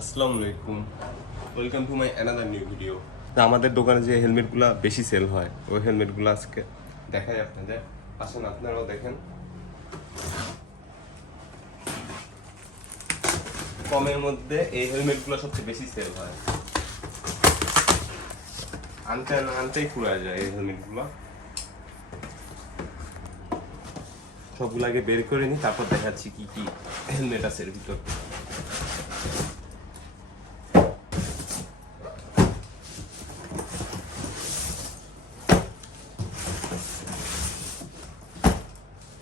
আসসালামু আলাইকুম। Welcome to my another new video আমাদের দোকানে যে হেলমেটগুলো বেশি সেল হয়, ওই হেলমেটগুলো আজকে দেখাই আপনাদের। আসুন, আপনারাও দেখেন। কমের মধ্যে এই হেলমেটগুলো সবচেয়ে বেশি সেল হয়। আনতে আনতেই পুরা যায় এই হেলমেটগুলো। সবগুলো আগে বের করে নিই তারপর দেখাচ্ছি কি কি হেলমেট আছে এর ভিতর।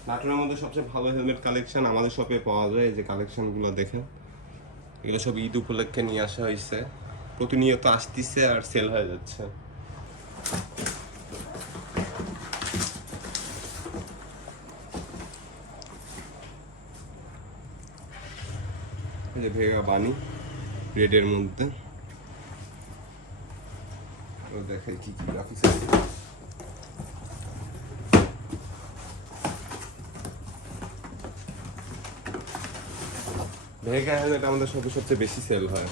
নাটোরের মধ্যে সবচেয়ে ভালো হেলমেট কালেকশন আমাদের শপে পাওয়া যায়, যে কালেকশনগুলো দেখেন। এগুলো সব ঈদ উপলক্ষে নিয়ে আসা হয়েছে। প্রতিনিয়ত আসতিছে আর সেল হয়ে যাচ্ছে। ভেগা বানি রেডের মধ্যে। দেখাই কি কি গ্রাফিক্স আছে। ভেগা হেলমেট আমাদের সবে সবচেয়ে বেশি সেল হয়।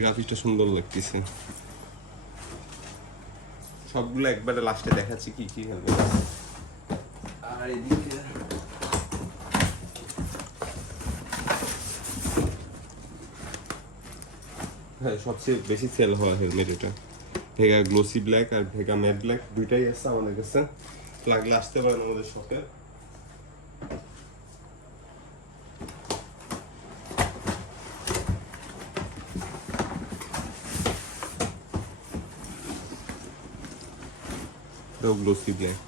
গ্রাফিক্সটা সুন্দর লাগতেছে। সবগুলো একবারে লাস্টে দেখাচ্ছি কি কি হেলমেট আর এদিকে হ্যাঁ সবচেয়ে বেশি সেল হয় হেলমেট এটা। ভেগা গ্লোসি ব্ল্যাক আর ভেগা ম্যাট ব্ল্যাক দুইটাই আছে আমাদের কাছে। লাগলে আসতে পারেন আমাদের শপে এটাও গ্লোসি ব্ল্যাক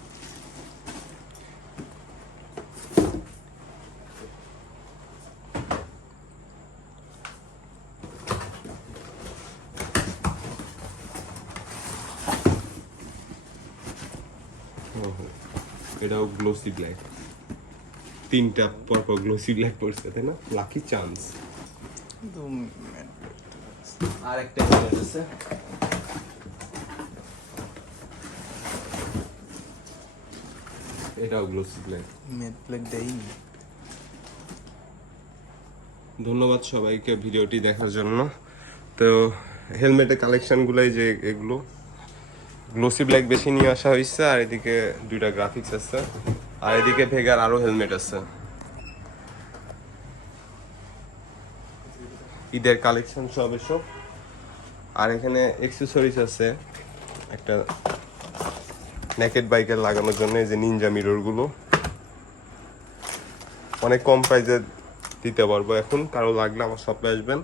ওহো, এটাও গ্লোসি ব্ল্যাক তিনটা পরপর গ্লোসি ব্ল্যাক পড়ছে তাই না লাকি চান্স আর একটা আছে এটাও গ্লোসি ব্ল্যাক মেট প্লেট দেয়নি। ধন্যবাদ সবাইকে ভিডিওটি দেখার জন্য। তো হেলমেটের কালেকশনগুলাই যে এগুলো গ্লোসি ব্ল্যাক বেশি নিয়ে আসা হয়েছে আর এদিকে দুইটা গ্রাফিক্স আছে আর এদিকে ভেগার আরও হেলমেট আছে। ঈদের কালেকশন সব এসব। আর এখানে এক্সেসরিজ আছে একটা নেকেড বাইকের লাগানোর জন্য এই যে নিনজা মিররগুলো অনেক কম প্রাইজে দিতে পারব এখন, কারও লাগলে আমার শপে আসবেন।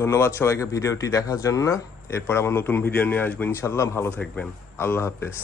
ধন্যবাদ সবাইকে ভিডিওটি দেখার জন্য। এরপর আমার নতুন ভিডিও নিয়ে আসব ইনশাল্লাহ ভালো থাকবেন। আল্লাহ হাফেজ।